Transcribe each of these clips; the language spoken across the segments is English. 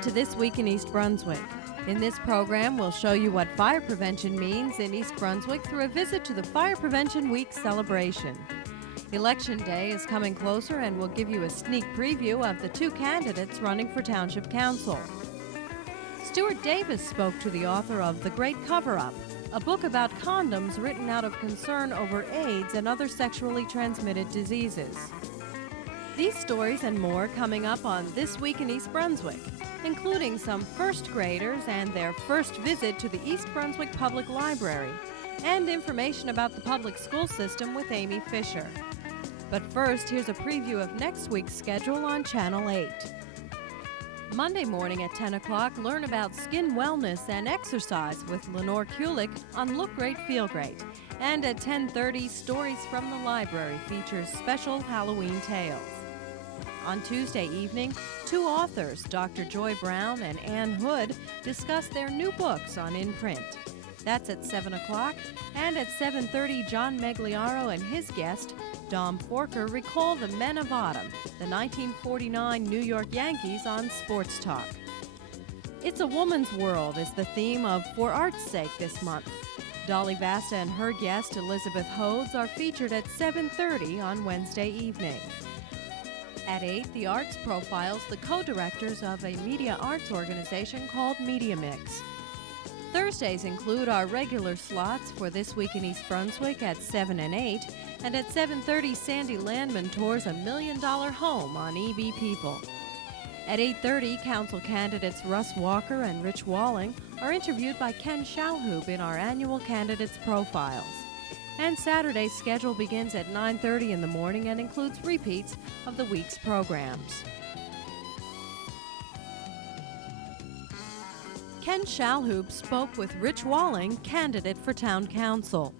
Welcome to This Week in East Brunswick. In this program, we'll show you what fire prevention means in East Brunswick through a visit to the Fire Prevention Week celebration. Election Day is coming closer and we'll give you a sneak preview of the two candidates running for Township Council. Stuart Davis spoke to the author of The Great Cover-Up, a book about condoms written out of concern over AIDS and other sexually transmitted diseases. These stories and more coming up on This Week in East Brunswick, including some first graders and their first visit to the East Brunswick Public Library, and information about the public school system with Amy Fisher. But first, here's a preview of next week's schedule on Channel 8. Monday morning at 10 o'clock, learn about skin wellness and exercise with Lenore Kulik on Look Great, Feel Great. And at 10:30, Stories from the Library features special Halloween tales. On Tuesday evening, two authors, Dr. Joy Brown and Ann Hood, discuss their new books on In Print. That's at 7 o'clock, and at 7:30, John Megliaro and his guest, Dom Forker, recall the Men of Autumn, the 1949 New York Yankees on Sports Talk. It's a Woman's World is the theme of For Art's Sake this month. Dolly Vasta and her guest, Elizabeth Hodes, are featured at 7:30 on Wednesday evening. At 8, the Arts profiles the co-directors of a media arts organization called Media Mix. Thursdays include our regular slots for This Week in East Brunswick at 7 and 8, and at 7:30, Sandy Landman tours a $1 million home on EB People. At 8:30, council candidates Russ Walker and Rich Walling are interviewed by Ken Shalhoub in our annual Candidates Profiles. And Saturday's schedule begins at 9:30 in the morning and includes repeats of the week's programs. Ken Shalhoub spoke with Rich Walling, candidate for town council.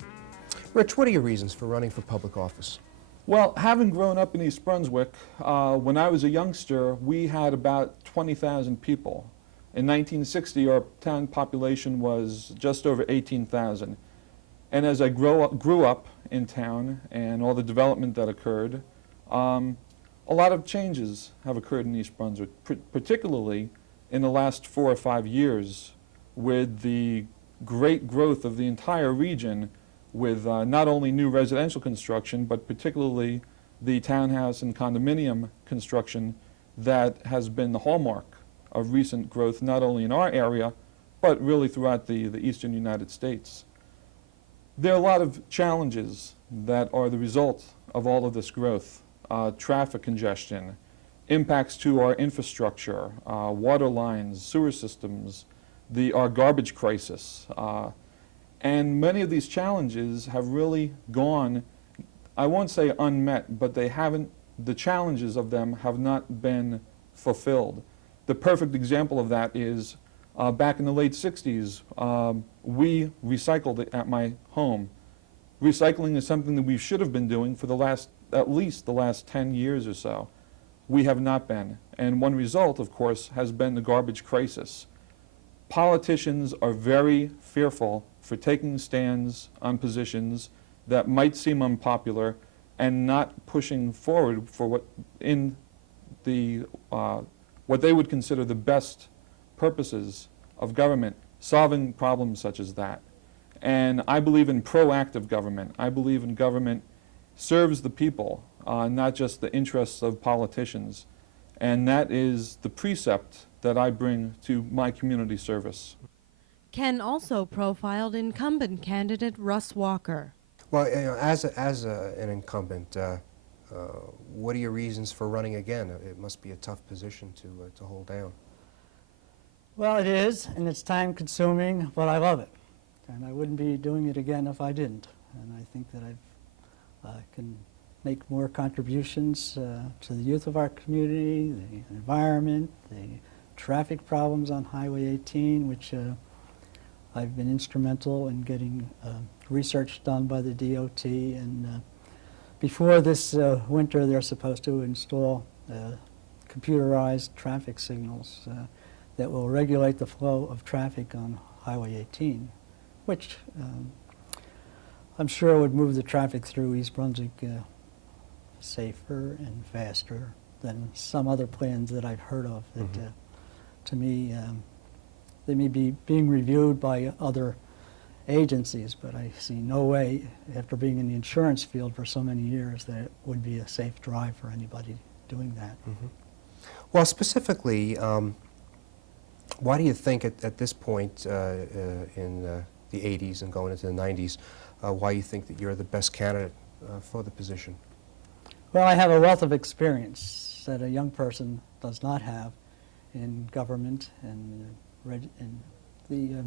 Rich, what are your reasons for running for public office? Well, having grown up in East Brunswick, when I was a youngster, we had about 20,000 people. In 1960, our town population was just over 18,000. And as I grew up in town and all the development that occurred, a lot of changes have occurred in East Brunswick, particularly in the last 4 or 5 years with the great growth of the entire region with not only new residential construction, but particularly the townhouse and condominium construction that has been the hallmark of recent growth, not only in our area, but really throughout the eastern United States. There are a lot of challenges that are the result of all of this growth. Traffic congestion, impacts to our infrastructure, water lines, sewer systems, our garbage crisis. And many of these challenges have really gone, I won't say unmet, but the challenges of them have not been fulfilled. The perfect example of that is back in the late 60s, we recycled at my home. Recycling is something that we should have been doing for at least the last 10 years or so. We have not been. And one result, of course, has been the garbage crisis. Politicians are very fearful for taking stands on positions that might seem unpopular and not pushing forward for what they would consider the best purposes of government, solving problems such as that. And I believe in proactive government. I believe in government serves the people, not just the interests of politicians. And that is the precept that I bring to my community service. Ken also profiled incumbent candidate Russ Walker. Well, as an incumbent, what are your reasons for running again? It must be a tough position to hold down. Well, it is, and it's time-consuming, but I love it. And I wouldn't be doing it again if I didn't. And I think that I can make more contributions to the youth of our community, the environment, the traffic problems on Highway 18, which I've been instrumental in getting research done by the DOT. And before this winter, they're supposed to install computerized traffic signals that will regulate the flow of traffic on Highway 18, which I'm sure would move the traffic through East Brunswick safer and faster than some other plans that I've heard of that to me, they may be being reviewed by other agencies, but I see no way, after being in the insurance field for so many years, that it would be a safe drive for anybody doing that. Mm-hmm. Well, specifically, why do you think at this point in the 80s and going into the 90s, why you think that you're the best candidate for the position? Well, I have a wealth of experience that a young person does not have in government and the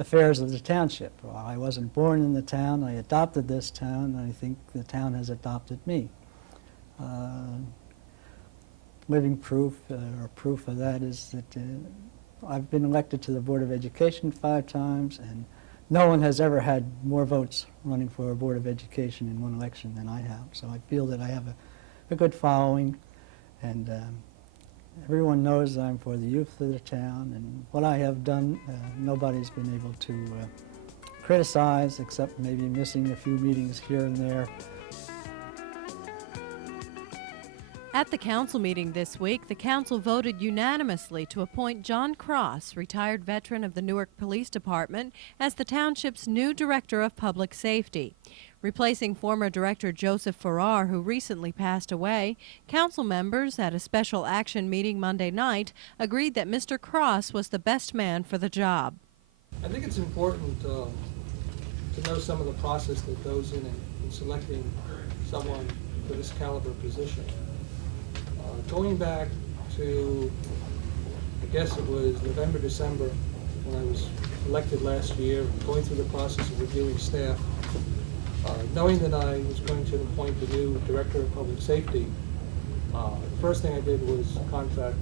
affairs of the township. Well, I wasn't born in the town. I adopted this town, and I think the town has adopted me. Living proof, or proof of that, is that I've been elected to the Board of Education 5 times, and no one has ever had more votes running for a Board of Education in one election than I have. So I feel that I have a good following, and everyone knows I'm for the youth of the town, and what I have done, nobody's been able to criticize, except maybe missing a few meetings here and there. At the council meeting this week, the council voted unanimously to appoint John Cross, retired veteran of the Newark Police Department, as the township's new Director of Public Safety. Replacing former Director Joseph Farrar, who recently passed away, council members at a special action meeting Monday night agreed that Mr. Cross was the best man for the job. I think it's important to know some of the process that goes in selecting someone for this caliber position. Going back to, I guess it was November, December, when I was elected last year, going through the process of reviewing staff, knowing that I was going to appoint the new Director of Public Safety, the first thing I did was contact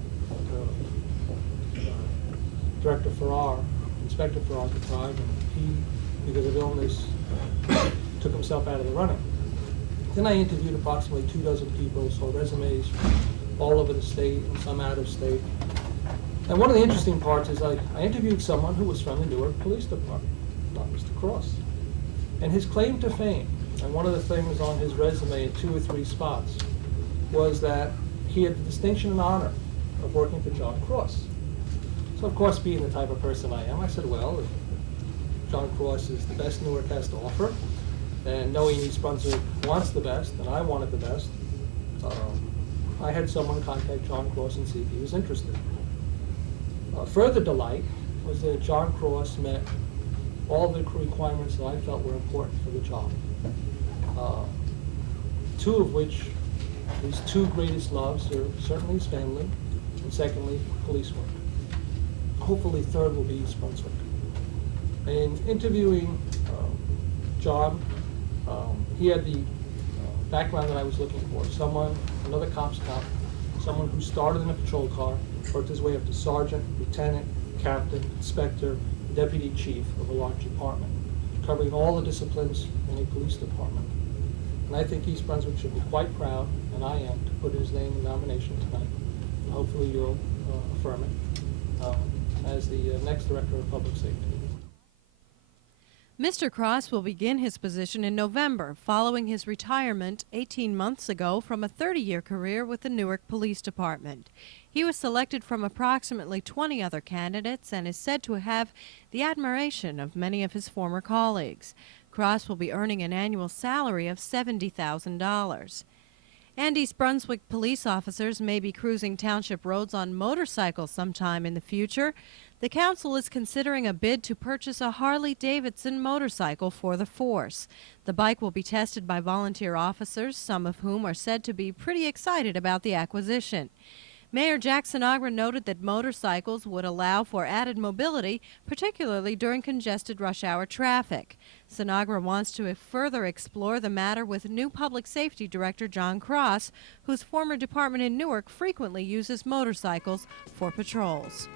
Director Farrar, Inspector Farrar at the time, and he, because of illness, took himself out of the running. Then I interviewed approximately 24 people, saw resumes all over the state and some out of state. And one of the interesting parts is I interviewed someone who was from the Newark Police Department, not Mr. Cross. And his claim to fame, and one of the things on his resume in 2 or 3 spots, was that he had the distinction and honor of working for John Cross. So of course, being the type of person I am, I said, well, if John Cross is the best Newark has to offer, and knowing East Brunswick wants the best, and I wanted the best, I had someone contact John Cross and see if he was interested. Further delight was that John Cross met all the requirements that I felt were important for the job. 2 of which, his 2 greatest loves are certainly his family, and secondly, police work. Hopefully third will be East Brunswick. In interviewing John, he had the background that I was looking for. Another cop's cop, someone who started in a patrol car, worked his way up to sergeant, lieutenant, captain, inspector, deputy chief of a large department, covering all the disciplines in a police department. And I think East Brunswick should be quite proud, and I am, to put his name in nomination tonight. And hopefully you'll affirm it as the next Director of Public Safety. Mr. Cross will begin his position in November, following his retirement 18 months ago from a 30-year career with the Newark Police Department. He was selected from approximately 20 other candidates and is said to have the admiration of many of his former colleagues. Cross will be earning an annual salary of $70,000. And East Brunswick police officers may be cruising township roads on motorcycles sometime in the future. The council is considering a bid to purchase a Harley-Davidson motorcycle for the force. The bike will be tested by volunteer officers, some of whom are said to be pretty excited about the acquisition. Mayor Jack Sinagra noted that motorcycles would allow for added mobility, particularly during congested rush hour traffic. Sinagra wants to further explore the matter with new Public Safety Director John Cross, whose former department in Newark frequently uses motorcycles for patrols.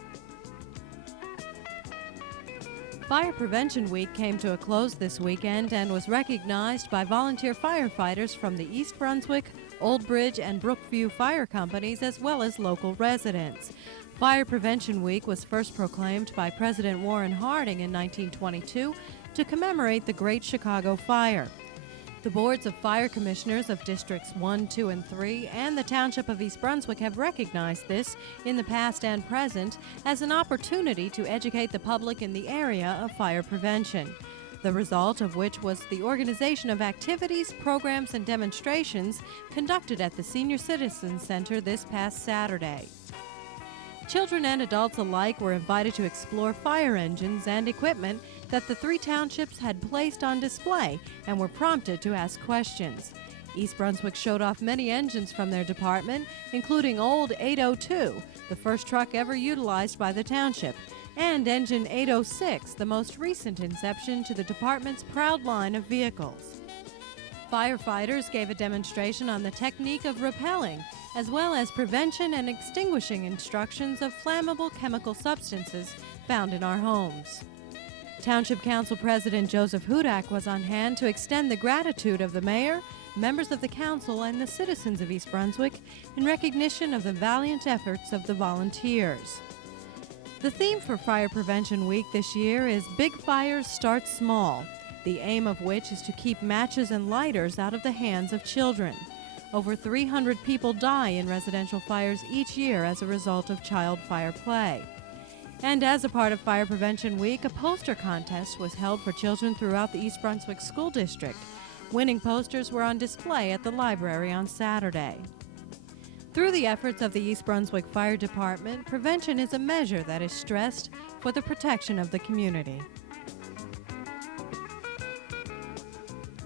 Fire Prevention Week came to a close this weekend and was recognized by volunteer firefighters from the East Brunswick, Old Bridge, and Brookview fire companies, as well as local residents. Fire Prevention Week was first proclaimed by President Warren Harding in 1922 to commemorate the Great Chicago Fire. The boards of fire commissioners of Districts 1, 2, and 3 and the Township of East Brunswick have recognized this in the past and present as an opportunity to educate the public in the area of fire prevention, the result of which was the organization of activities, programs, and demonstrations conducted at the Senior Citizen Center this past Saturday. Children and adults alike were invited to explore fire engines and equipment that the three townships had placed on display and were prompted to ask questions. East Brunswick showed off many engines from their department, including old 802, the first truck ever utilized by the township, and engine 806, the most recent inception to the department's proud line of vehicles. Firefighters gave a demonstration on the technique of rappelling, as well as prevention and extinguishing instructions of flammable chemical substances found in our homes. Township Council President Joseph Hudak was on hand to extend the gratitude of the mayor, members of the council, and the citizens of East Brunswick in recognition of the valiant efforts of the volunteers. The theme for Fire Prevention Week this year is Big Fires Start Small, the aim of which is to keep matches and lighters out of the hands of children. Over 300 people die in residential fires each year as a result of child fire play. And as a part of Fire Prevention Week, a poster contest was held for children throughout the East Brunswick School District. Winning posters were on display at the library on Saturday. Through the efforts of the East Brunswick Fire Department, prevention is a measure that is stressed for the protection of the community.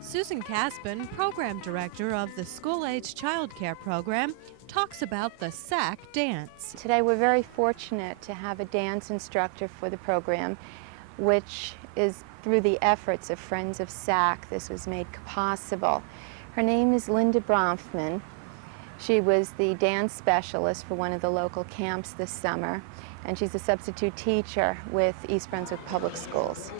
Susan Caspin, Program Director of the School-Age Child Care Program, talks about the S.A.C.C dance. Today we're very fortunate to have a dance instructor for the program, which is through the efforts of Friends of S.A.C.C. this was made possible. Her name is Linda Bronfman. She was the dance specialist for one of the local camps this summer, and she's a substitute teacher with East Brunswick Public Schools.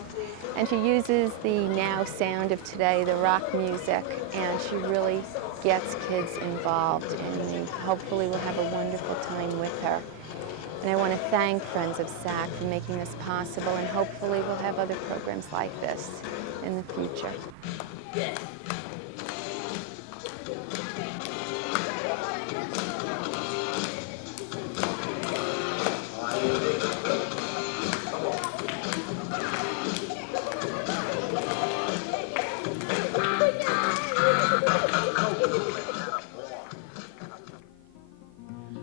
And she uses the now sound of today, the rock music, and she really gets kids involved, and we hopefully will have a wonderful time with her. And I want to thank Friends of S.A.C.C for making this possible, and hopefully we'll have other programs like this in the future.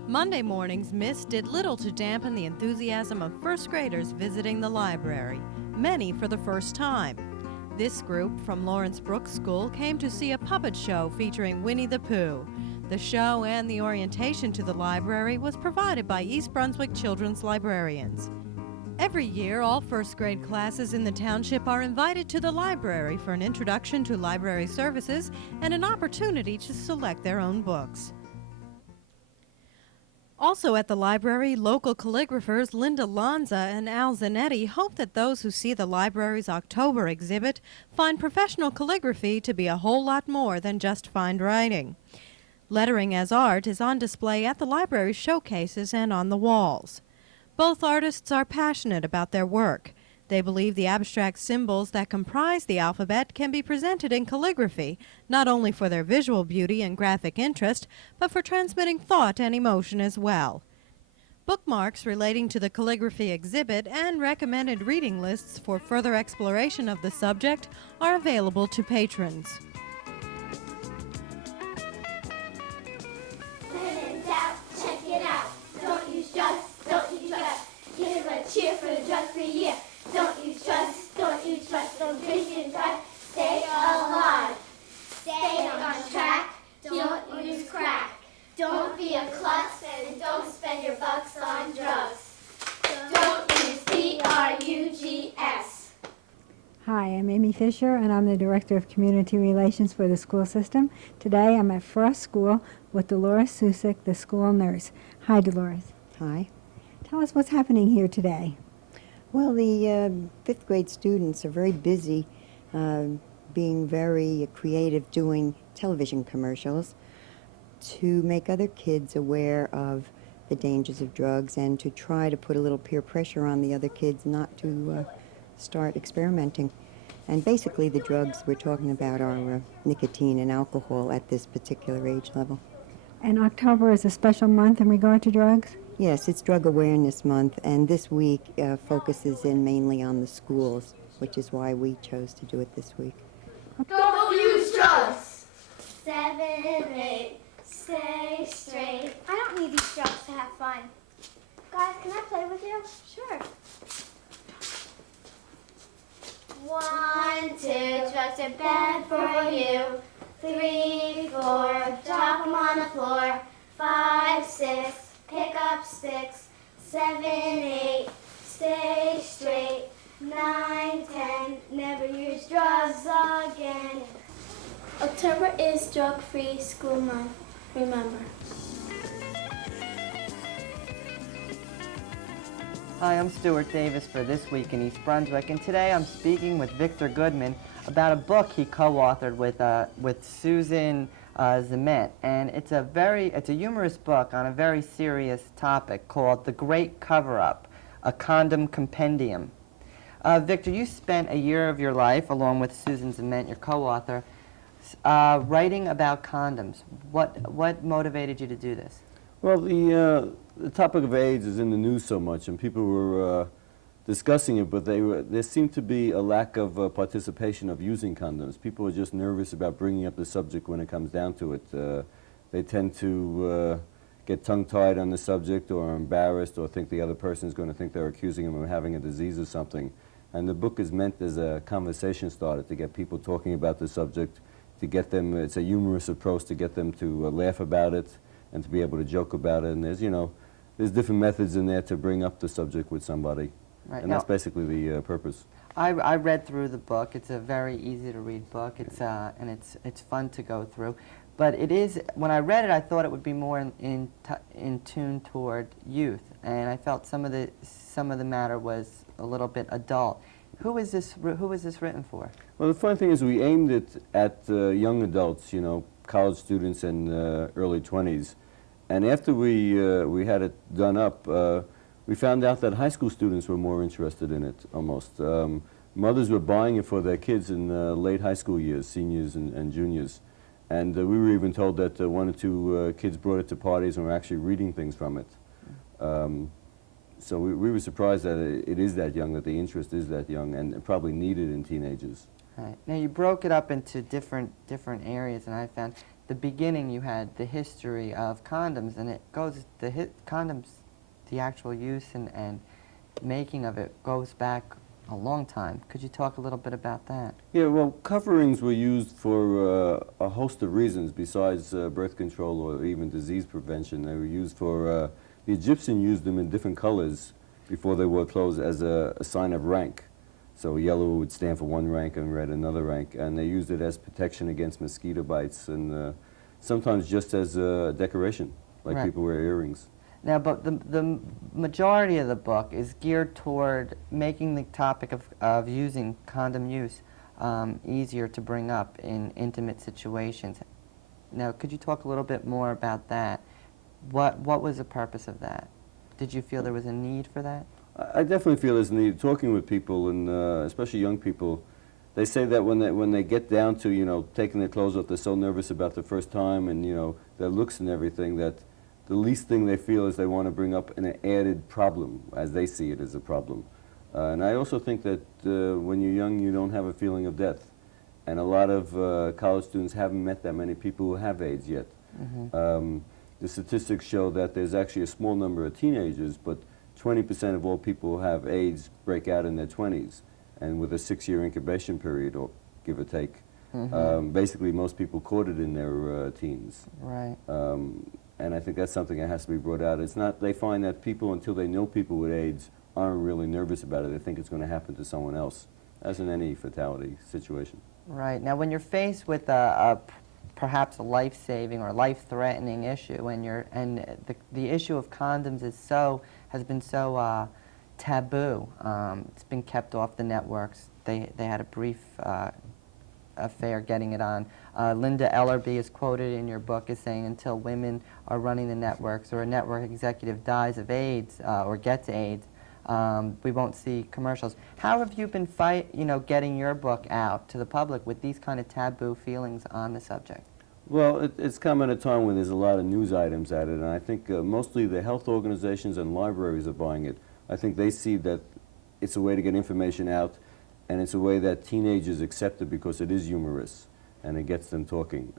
Monday morning's mist did little to dampen the enthusiasm of first graders visiting the library, many for the first time. This group from Lawrence Brooks School came to see a puppet show featuring Winnie the Pooh. The show and the orientation to the library was provided by East Brunswick children's librarians. Every year, all first grade classes in the township are invited to the library for an introduction to library services and an opportunity to select their own books. Also at the library, local calligraphers Linda Lanza and Al Zanetti hope that those who see the library's October exhibit find professional calligraphy to be a whole lot more than just fine writing. Lettering as art is on display at the library's showcases and on the walls. Both artists are passionate about their work. They believe the abstract symbols that comprise the alphabet can be presented in calligraphy, not only for their visual beauty and graphic interest, but for transmitting thought and emotion as well. Bookmarks relating to the calligraphy exhibit and recommended reading lists for further exploration of the subject are available to patrons. When in doubt, check it out. Don't use trust, don't use trust. Give a cheer for the drug-free year. Don't use trust, don't use trust, don't drink and drive. Stay alive, stay on track, don't use crack. Don't be a klutz and don't spend your bucks on drugs. Don't use drugs. Hi, I'm Amy Fisher, and I'm the Director of Community Relations for the school system. Today I'm at Frost School with Dolores Susik, the school nurse. Hi, Dolores. Hi. Tell us what's happening here today. Well, the fifth grade students are very busy being very creative doing television commercials to make other kids aware of the dangers of drugs and to try to put a little peer pressure on the other kids not to start experimenting. And basically the drugs we're talking about are nicotine and alcohol at this particular age level. And October is a special month in regard to drugs? Yes, it's Drug Awareness Month, and this week focuses in mainly on the schools, which is why we chose to do it this week. Don't use drugs. 7, 8, stay straight. I don't need these drugs to have fun. Guys, can I play with you? Sure. 1, 2, drugs are bad for you. 3, 4, drop them on the floor. 5, 6, pick up sticks. 7, 8, stay straight. 9, 10, never use drugs again. October is drug-free school month. Remember. Hi, I'm Stuart Davis for This Week in East Brunswick, and today I'm speaking with Victor Goodman about a book he co-authored with Susan Zement, and it's a humorous book on a very serious topic called The Great Cover-Up, a Condom Compendium. Victor, you spent a year of your life, along with Susan Zement, your co-author, writing about condoms. What motivated you to do this? Well, the topic of AIDS is in the news so much, and people were discussing it, but there seemed to be a lack of participation of using condoms. People are just nervous about bringing up the subject when it comes down to it. They tend to get tongue-tied on the subject, or embarrassed, or think the other person is going to think they're accusing them of having a disease or something. And the book is meant as a conversation starter to get people talking about the subject, to get them, it's a humorous approach to get them to laugh about it and to be able to joke about it. And there's different methods in there to bring up the subject with somebody. Right. And that's basically the purpose. I read through the book. It's a very easy to read book. And it's fun to go through. But it is, when I read it, I thought it would be more in tune toward youth, and I felt some of the matter was a little bit adult. Who is this written for? Well, the funny thing is, we aimed it at young adults, college students and early 20s. And after we had it done up, we found out that high school students were more interested in it, almost. Mothers were buying it for their kids in late high school years, seniors and juniors. And we were even told that 1 or 2 kids brought it to parties and were actually reading things from it. So we were surprised that it is that young, that the interest is that young, and probably needed in teenagers. Right. Now, you broke it up into different areas, and I found the beginning you had the history of condoms, and it goes, condoms, the actual use and making of it goes back a long time. Could you talk a little bit about that? Yeah, well, coverings were used for a host of reasons besides birth control or even disease prevention. They were used for, the Egyptians used them in different colors before they wore clothes as a sign of rank. So yellow would stand for one rank and red another rank, and they used it as protection against mosquito bites and sometimes just as a decoration, like people wear earrings. Now, but the majority of the book is geared toward making the topic of using condom use easier to bring up in intimate situations. Now, could you talk a little bit more about that? What was the purpose of that? Did you feel there was a need for that? I definitely feel there's a need. Talking with people, and especially young people, they say that when they get down to, taking their clothes off, they're so nervous about the first time and, their looks and everything, that the least thing they feel is they want to bring up an added problem, as they see it as a problem. And I also think that when you're young, you don't have a feeling of death. And a lot of college students haven't met that many people who have AIDS yet. Mm-hmm. The statistics show that there's actually a small number of teenagers, but 20% of all people who have AIDS break out in their 20s, and with a 6-year incubation period, or give or take. Mm-hmm. Basically, most people caught it in their teens. Right. And I think that's something that has to be brought out. It's not, they find that people, until they know people with AIDS, aren't really nervous about it. They think it's going to happen to someone else, as in any fatality situation. Right. Now, when you're faced with perhaps a life-saving or life-threatening issue, and the issue of condoms has been so taboo. It's been kept off the networks. They had a brief affair getting it on. Linda Ellerby is quoted in your book as saying, until women are running the networks or a network executive dies of AIDS or gets AIDS, We won't see commercials. How have you been getting your book out to the public with these kind of taboo feelings on the subject? Well, it's come at a time when there's a lot of news items at it, and I think mostly the health organizations and libraries are buying it. I think they see that it's a way to get information out, and it's a way that teenagers accept it because it is humorous, and it gets them talking.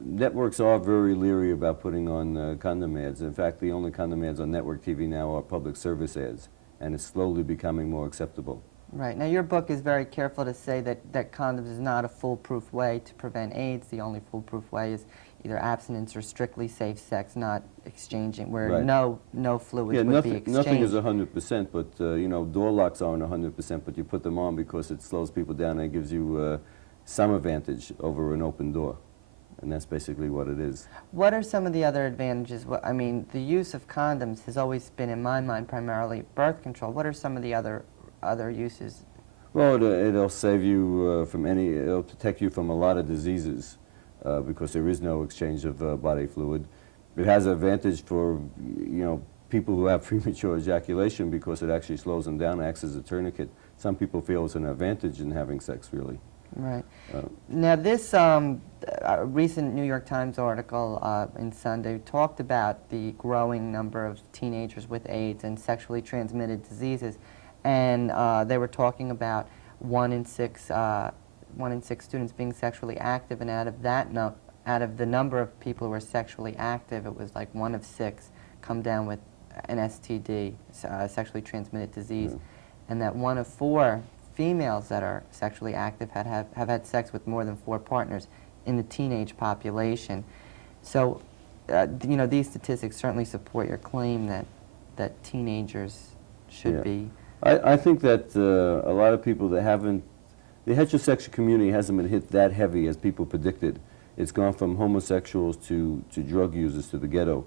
Networks are very leery about putting on condom ads. In fact, the only condom ads on network TV now are public service ads, and it's slowly becoming more acceptable. Right. Now, your book is very careful to say that condoms is not a foolproof way to prevent AIDS. The only foolproof way is either abstinence or strictly safe sex, not exchanging, where Right. no fluids would be exchanged. Nothing is 100%, but you know, door locks aren't 100%, but you put them on because it slows people down and it gives you some advantage over an open door. And that's basically what it is. What are some of the other advantages? I mean, the use of condoms has always been, in my mind, primarily birth control. What are some of the other uses? Well, it'll save you it'll protect you from a lot of diseases because there is no exchange of body fluid. It has an advantage for, you know, people who have premature ejaculation because it actually slows them down, acts as a tourniquet. Some people feel it's an advantage in having sex, really. Right. Now, this recent New York Times article in Sunday talked about the growing number of teenagers with AIDS and sexually transmitted diseases, and they were talking about one in six students being sexually active, and out of the number of people who were sexually active, it was like 1 of 6 come down with an STD, sexually transmitted disease, and that 1 of 4 females that are sexually active have had sex with more than 4 partners in the teenage population. So, you know, these statistics certainly support your claim that teenagers should be. I think that a lot of people that the heterosexual community hasn't been hit that heavy as people predicted. It's gone from homosexuals to drug users to the ghetto.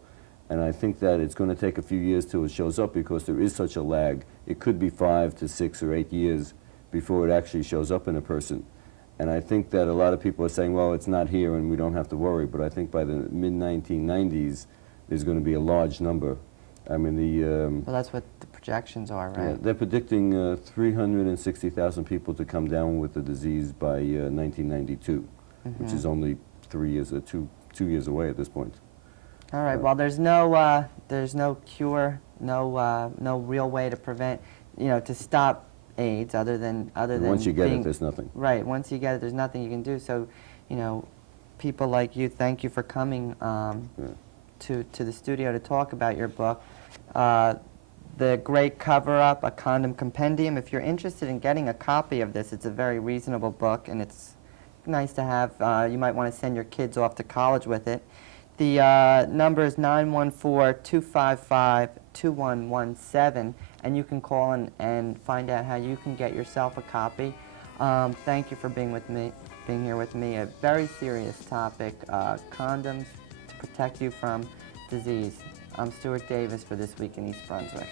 And I think that it's going to take a few years till it shows up because there is such a lag. It could be 5 to 6 or 8 years before it actually shows up in a person. And I think that a lot of people are saying, well, it's not here and we don't have to worry. But I think by the mid-1990s, there's going to be a large number. I mean, well, that's what the projections are, right? Yeah, they're predicting 360,000 people to come down with the disease by 1992, which is only 3 years or 2 years away at this point. All right. Well, there's no cure, no real way to prevent, you know, to stop AIDS other than once you get it, there's nothing. Right. Once you get it, there's nothing you can do. So, you know, people like you, thank you for coming to the studio to talk about your book. The Great Cover-Up, a Condom Compendium. If you're interested in getting a copy of this, it's a very reasonable book, and it's nice to have. You might want to send your kids off to college with it. The number is 914-255-2117, and you can call and find out how you can get yourself a copy. Thank you for being here with me. A very serious topic, condoms to protect you from disease. I'm Stuart Davis for This Week in East Brunswick.